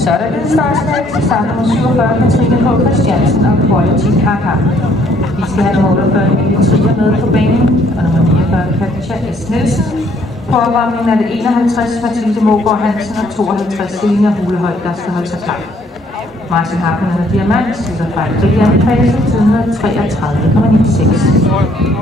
Så er der lidt startslag til start nummer 47, Katrine K. Christiansen og Quality Kaka. Vi skal have nummer 48, Emilie Trier med på banen, og nummer 49, Katja S. Nielsen. På opvarmningen er det 51, Mathilde Mågaard Hansen og 52, Selina Hulehøj, der skal holde sig klar. Martin Harpen og Diamant slutter fra en brillante fase til 133,96.